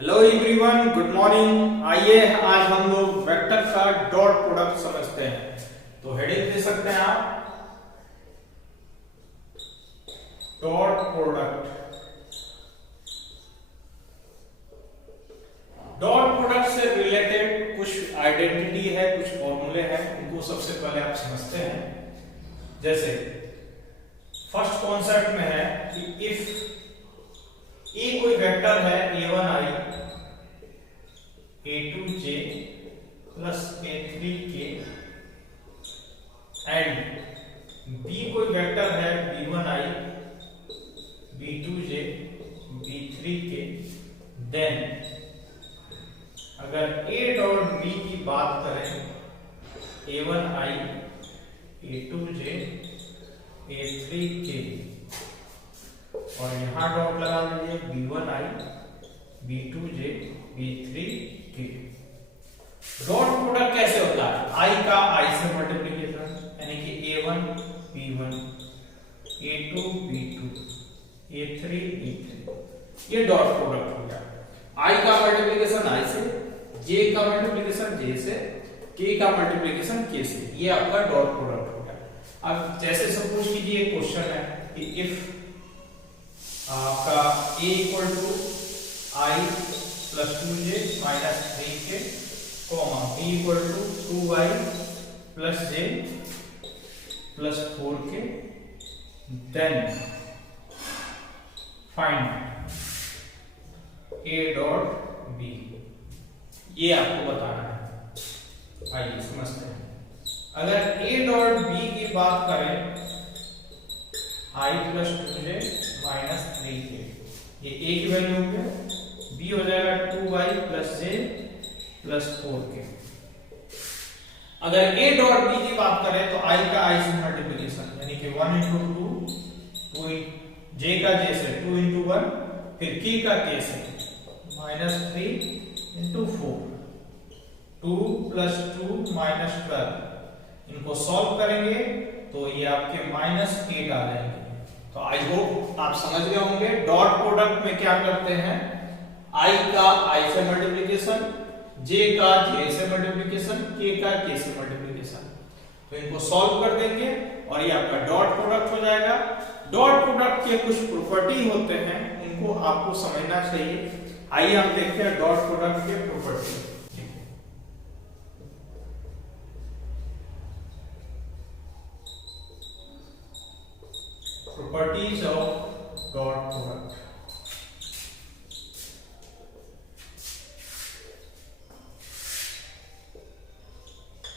Hello everyone, good morning. आइए आज हम लोग वेक्टर का डॉट प्रोडक्ट समझते हैं। तो हेडिंग दे सकते हैं आप, डॉट प्रोडक्ट। डॉट प्रोडक्ट से रिलेटेड कुछ आइडेंटिटी है, कुछ फॉर्मूले हैं, इनको सबसे पहले आप समझते हैं। जैसे फर्स्ट कॉन्सेप्ट में है कि इफ ए कोई वेक्टर है a1i a2j plus a3k and b कोई वेक्टर है b1i b2j b3k, देन अगर a डॉट b की बात करें a1i a2j a3k और यहां डॉट लगा दीजिए b1i b2j b3k। Dot product कैसे होता है? i का i से मल्टीप्लिकेशन, यानी कि a1 b1 a2 b2 a3 b3, ये डॉट प्रोडक्ट हो गया। i का मल्टीप्लिकेशन i से, j का मल्टीप्लिकेशन j से, k का मल्टीप्लिकेशन k से, ये आपका डॉट प्रोडक्ट हो गया। अब जैसे सपोज कीजिए क्वेश्चन है कि इफ आपका a equal to i plus 2j minus 3k comma b equal to 2i plus j plus 4k, then find a dot b, ये आपको बताना है। आइए समझते हैं। अगर a डॉट b की बात करें i plus 2j minus 3k, ये a की वैल्यू हो गया, b हो जाएगा 2y plus j plus 4k। अगर a डॉट b की बात करें तो i का i से मल्टीप्लिकेशन, यानी कि 1 इंटू 2 j का j से 2 इंटू 1, फिर k का k से माइनस 3 इंटू 4, 2 प्लस 2 माइनस 12, इनको सॉल्व करेंगे तो ये आपके माइनस 8 आ जाएंगे। तो आई होप आप समझ गए होंगे डॉट प्रोडक्ट में क्या करते हैं। i का i से मल्टीप्लिकेशन, j का j से मल्टीप्लिकेशन, k का k से मल्टीप्लिकेशन, तो इनको सॉल्व कर देंगे और ये आपका डॉट प्रोडक्ट हो जाएगा। डॉट प्रोडक्ट के कुछ प्रॉपर्टी होते हैं, इनको आपको समझना चाहिए। आइए हम देखते हैं डॉट प्रोडक्ट के property. Properties of dot product।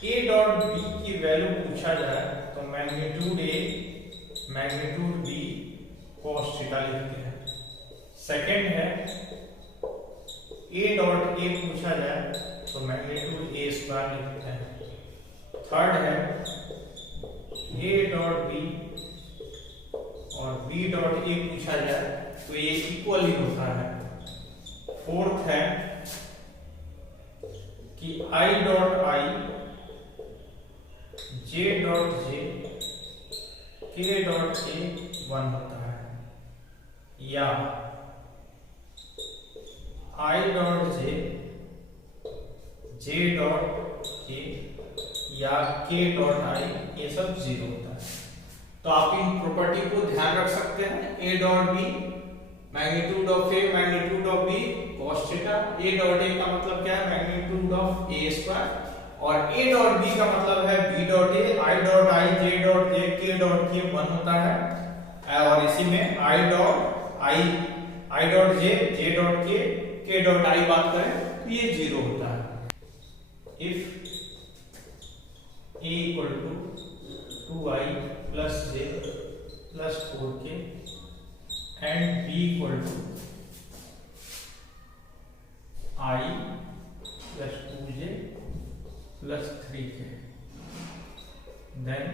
a dot b की वैल्यू पूछा जाए तो magnitude a magnitude b cos theta लिखते हैं। सेकंड है a डॉट a पूछा जाए तो मैग्नीट्यूड a स्क्वायर लिखते हैं। थर्ड है a डॉट b और b डॉट a पूछा जाए तो ये इक्वल ही होता है। फोर्थ है कि i dot i j dot j k dot k 1 होता है, या i dot j dot k या k डॉट i, ये सब 0 होता है। तो आप इन प्रॉपर्टी को ध्यान रख सकते हैं। a dot b magnitude of a magnitude of b cos theta, a dot a का मतलब क्या है, मैग्नीट्यूड ऑफ a स्क्वायर, और a डॉट b का मतलब है b dot a, i dot i j dot j k dot k 1 होता है, और इसी में i dot j j dot k dot i बात करें तो ये 0 होता है। If a equal to 2i plus j plus 4k and b equal to i plus 2j plus 3k, then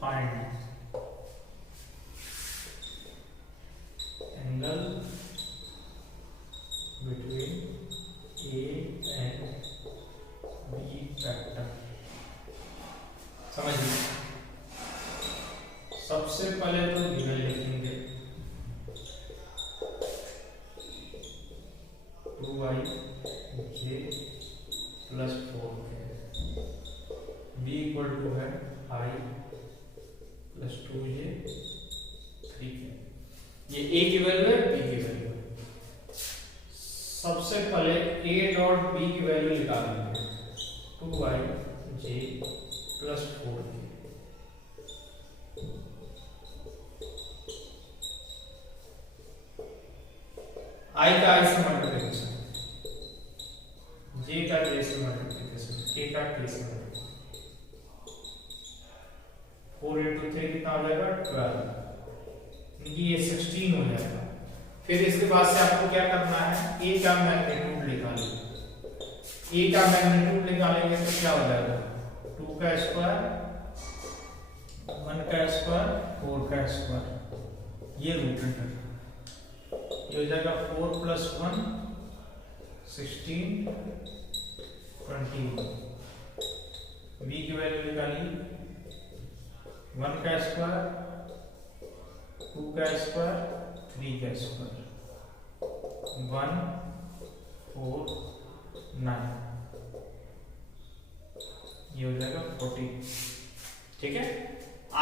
find angle between a and b vector. समझिए, सबसे पहले तो गिवन लिखेंगे 2i j plus 4k, b equal to है i plus 2j 3k। ये a की value है, b की वैल्यू है। सबसे पहले a डॉट b की वैल्यू निकालेंगे, 2i j plus 4k। i का i से मल्टीप्लिकेशन, j का j से मल्टीप्लिकेशन, k का k से मल्टीप्लिकेशन। 4 into 3 कितना हो जाएगा 12, ये 16 हो जाएगा। फिर इसके बाद से आपको क्या करना है, a का मैग्नीट्यूड निकालिए। a का मैग्नीट्यूड निकालेंगे तो क्या हो जाएगा, 2 का स्क्वायर, 1 का स्क्वायर, 4 का स्क्वायर, ये रूट है। ये हो जाएगा 4 प्लस 1 16 21। b की वैल्यू निकालिए, 1 का स्क्वायर, 2 का स्क्वायर, 3 का स्क्वायर, 1 4 9, ये हो जाएगा 40। ठीक है,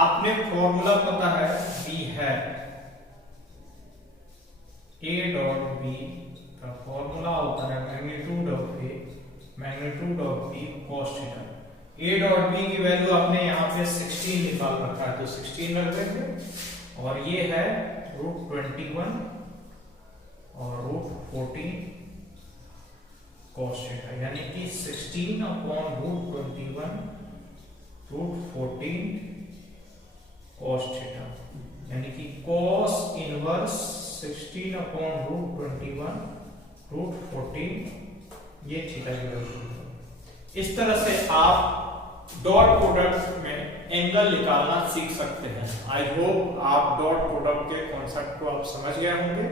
आपने फॉर्मूला पता है, b है a डॉट b का फॉर्मूला होता है magnitude of a magnitude of b cos theta. a dot b की वैल्यू आपने यहाँ पे 16 निकाल रखा है, तो 16 रख देंगे, और ये है √21 और √14 cos थीटा, यानी कि 16 अपॉन √21 √14 cos थीटा, यानी कि cos इनवर्स 16 अपॉन √21 √14, ये थीटा की वैल्यू। इस तरह से आप डॉट प्रोडक्ट में एंगल निकालना सीख सकते हैं। आई होप आप डॉट प्रोडक्ट के कॉन्सेप्ट को आप समझ गए होंगे।